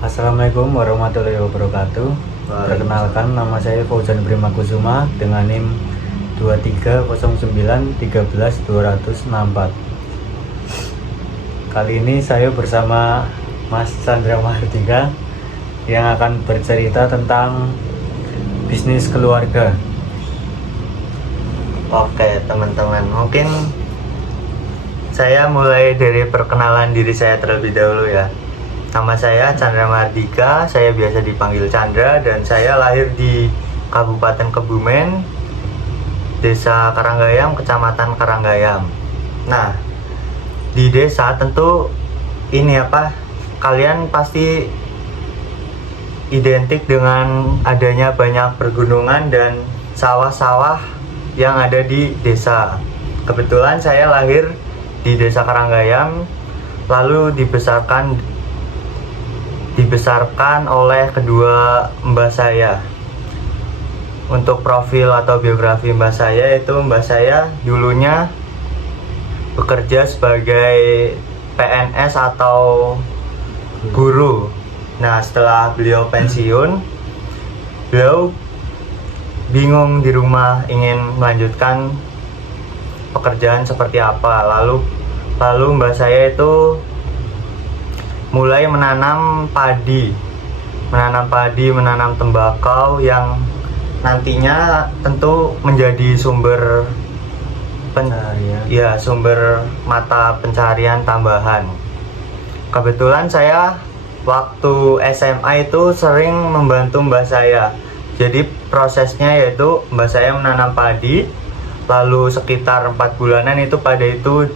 Assalamualaikum warahmatullahi wabarakatuh. Perkenalkan, nama saya Fauzan Primakusuma dengan NIM 2309131264. Kali ini saya bersama Mas Chandra Mahardika yang akan bercerita tentang bisnis keluarga. Oke teman-teman, mungkin saya mulai dari perkenalan diri saya terlebih dahulu ya. Nama saya Chandra Mahardika, saya biasa dipanggil Chandra, dan saya lahir di Kabupaten Kebumen, Desa Karanggayam, Kecamatan Karanggayam. Nah, di desa tentu kalian pasti identik dengan adanya banyak pergunungan dan sawah-sawah yang ada di desa. Kebetulan saya lahir di Desa Karanggayam, lalu dibesarkan oleh kedua mbah saya. Untuk profil atau biografi mbah saya, itu mbah saya dulunya bekerja sebagai PNS atau guru. Nah, setelah beliau pensiun, beliau bingung di rumah ingin melanjutkan pekerjaan seperti apa. Lalu mbah saya itu mulai menanam padi, menanam tembakau yang nantinya tentu menjadi sumber sumber mata pencarian tambahan. Kebetulan saya waktu SMA itu sering membantu mbah saya. Jadi prosesnya yaitu mbah saya menanam padi, lalu sekitar 4 bulanan itu padi itu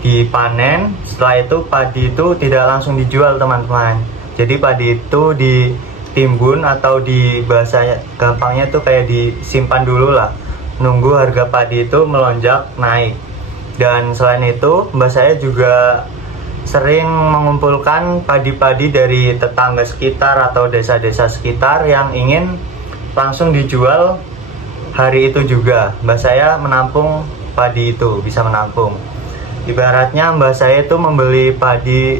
dipanen. Setelah itu padi itu tidak langsung dijual teman-teman. Jadi padi itu ditimbun atau di bahasa gampangnya itu kayak disimpan dulu lah, nunggu harga padi itu melonjak naik. Dan selain itu mbak saya juga sering mengumpulkan padi-padi dari tetangga sekitar atau desa-desa sekitar yang ingin langsung dijual hari itu juga. Mbak saya menampung padi itu, bisa menampung. Ibaratnya mbak saya itu membeli padi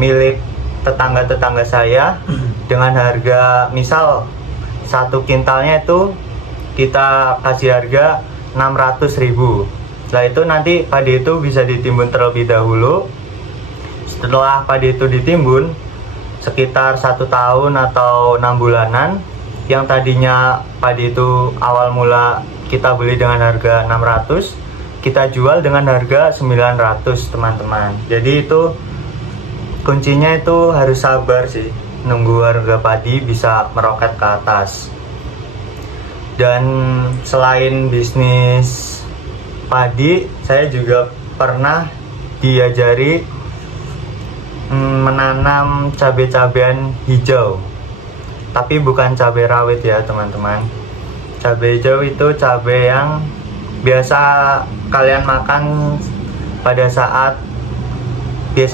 milik tetangga-tetangga saya dengan harga, misal 1 kintalnya itu kita kasih harga 600.000. Setelah itu nanti padi itu bisa ditimbun terlebih dahulu. Setelah padi itu ditimbun sekitar 1 tahun atau 6 bulanan, yang tadinya padi itu awal mula kita beli dengan harga 600, kita jual dengan harga 900 teman-teman. Jadi itu kuncinya itu harus sabar sih, nunggu harga padi bisa meroket ke atas. Dan selain bisnis padi, saya juga pernah diajari menanam cabai-cabean hijau. Tapi bukan cabai rawit ya teman-teman. Cabai hijau itu cabai yang biasa kalian makan pada saat yang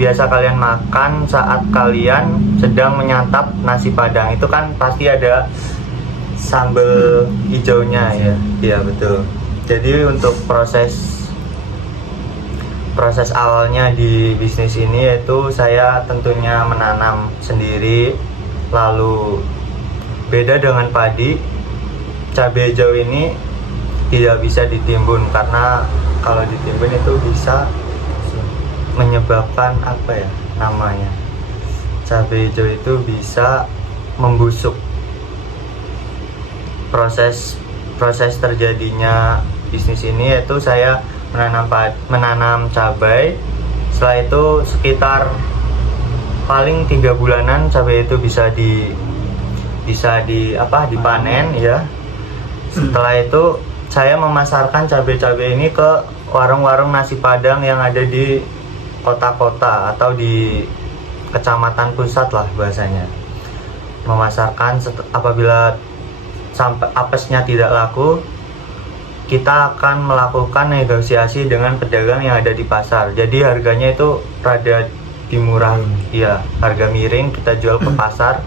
biasa kalian makan saat kalian sedang menyantap nasi padang. Itu kan pasti ada sambal hijaunya ya. Iya betul. Jadi untuk proses awalnya di bisnis ini yaitu saya tentunya menanam sendiri. Lalu beda dengan padi, cabai hijau ini tidak bisa ditimbun, karena kalau ditimbun itu bisa menyebabkan cabai hijau itu bisa membusuk. Proses terjadinya bisnis ini yaitu saya menanam cabai. Setelah itu sekitar paling 3 bulanan cabai itu bisa dipanen ya. Setelah itu saya memasarkan cabai-cabai ini ke warung-warung nasi padang yang ada di kota-kota atau di kecamatan pusat lah bahasanya. Memasarkan apabila sampai apesnya tidak laku, kita akan melakukan negosiasi dengan pedagang yang ada di pasar. Jadi harganya itu rada dimurah, ya harga miring kita jual ke pasar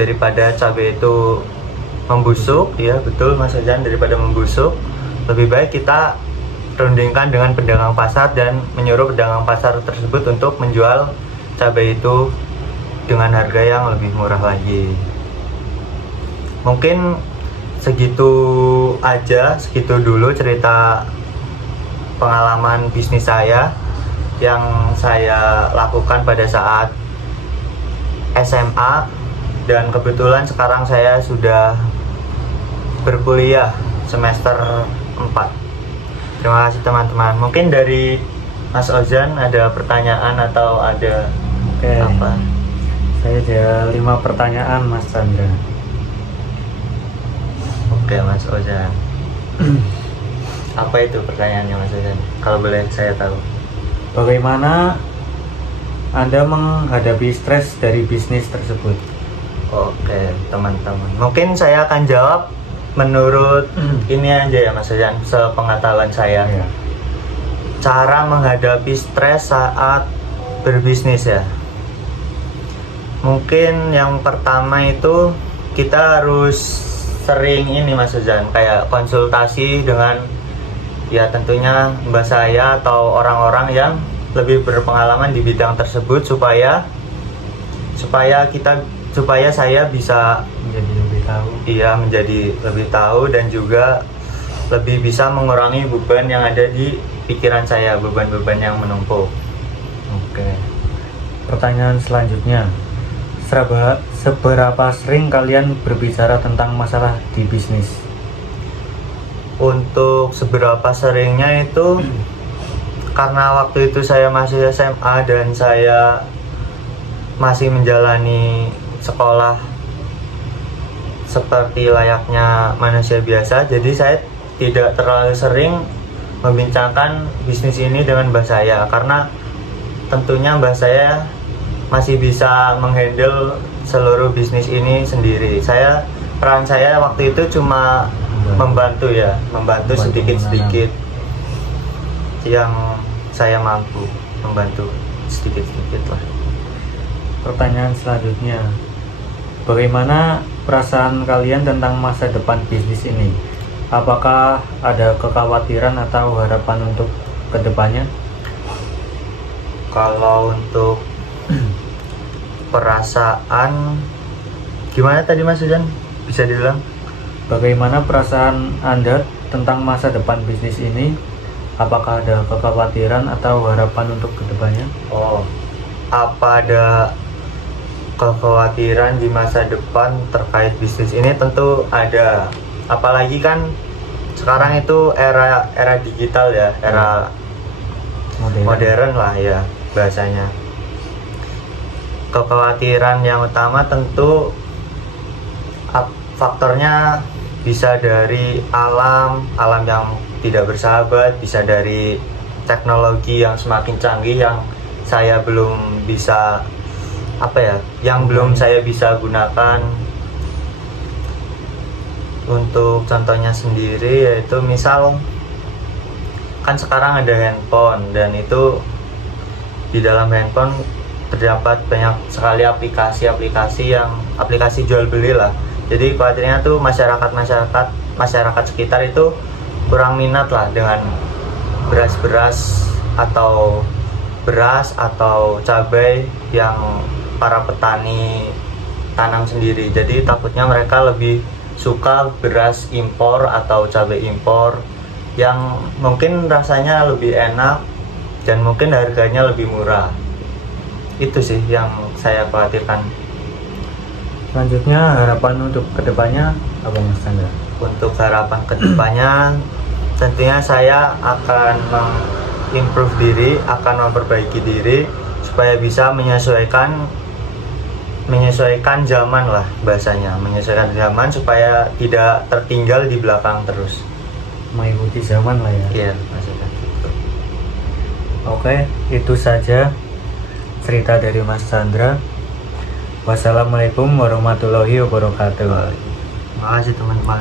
daripada cabai itu membusuk. Ya betul Mas Ojan, daripada membusuk lebih baik kita rundingkan dengan pedagang pasar dan menyuruh pedagang pasar tersebut untuk menjual cabai itu dengan harga yang lebih murah lagi. Mungkin segitu aja, segitu dulu cerita pengalaman bisnis saya yang saya lakukan pada saat SMA, dan kebetulan sekarang saya sudah berkuliah semester 4. Terima kasih teman-teman. Mungkin dari Mas Ozan ada pertanyaan atau ada Oke. apa? Saya ada 5 pertanyaan Mas Chandra. Oke Mas Ozan. Apa itu pertanyaannya Mas Ozan? Kalau boleh saya tahu. Bagaimana Anda menghadapi stres dari bisnis tersebut? Oke teman-teman. Mungkin saya akan jawab menurut ini aja ya Mas Ozan, sepengetahuan saya. Ya. Cara menghadapi stres saat berbisnis ya. Mungkin yang pertama itu kita harus sering ini Mas Ozan, kayak konsultasi dengan ya tentunya mbak saya atau orang-orang yang lebih berpengalaman di bidang tersebut supaya saya bisa Menjadi lebih tahu. menjadi lebih tahu dan juga lebih bisa mengurangi beban yang ada di pikiran saya, beban-beban yang menumpuk. Oke. Pertanyaan selanjutnya. Seberapa sering kalian berbicara tentang masalah di bisnis? Untuk seberapa seringnya itu karena waktu itu saya masih SMA dan saya masih menjalani sekolah seperti layaknya manusia biasa, jadi saya tidak terlalu sering membincangkan bisnis ini dengan mbak saya karena tentunya mbak saya masih bisa menghandle seluruh bisnis ini sendiri. Peran saya waktu itu cuma membantu sedikit-sedikit yang saya mampu membantu sedikit-sedikit lah. Pertanyaan selanjutnya. Bagaimana perasaan kalian tentang masa depan bisnis ini? Apakah ada kekhawatiran atau harapan untuk kedepannya? Kalau untuk perasaan gimana tadi Mas Sujan? Bisa diulang? Bagaimana perasaan Anda tentang masa depan bisnis ini? Apakah ada kekhawatiran atau harapan untuk kedepannya? Oh, apa ada kekhawatiran di masa depan terkait bisnis ini? Tentu ada. Apalagi kan sekarang itu era digital ya, era modern lah ya bahasanya. Kekhawatiran yang utama tentu faktornya bisa dari alam yang tidak bersahabat, bisa dari teknologi yang semakin canggih yang saya belum bisa belum saya bisa gunakan. Untuk contohnya sendiri yaitu misal kan sekarang ada handphone dan itu di dalam handphone terdapat banyak sekali aplikasi jual beli lah. Jadi khawatirnya tuh masyarakat sekitar itu kurang minat lah dengan beras atau cabai yang para petani tanam sendiri. Jadi takutnya mereka lebih suka beras impor atau cabai impor yang mungkin rasanya lebih enak dan mungkin harganya lebih murah. Itu sih yang saya khawatirkan. Selanjutnya, harapan untuk kedepannya apa Mas Chandra? Untuk harapan kedepannya tentunya saya akan improve diri, akan memperbaiki diri supaya bisa menyesuaikan zaman lah bahasanya, menyesuaikan zaman supaya tidak tertinggal di belakang terus. Mengikuti zaman lah ya. Iya, maksudnya. Oke, itu saja cerita dari Mas Chandra. Wassalamualaikum warahmatullahi wabarakatuh. Terima kasih teman-teman.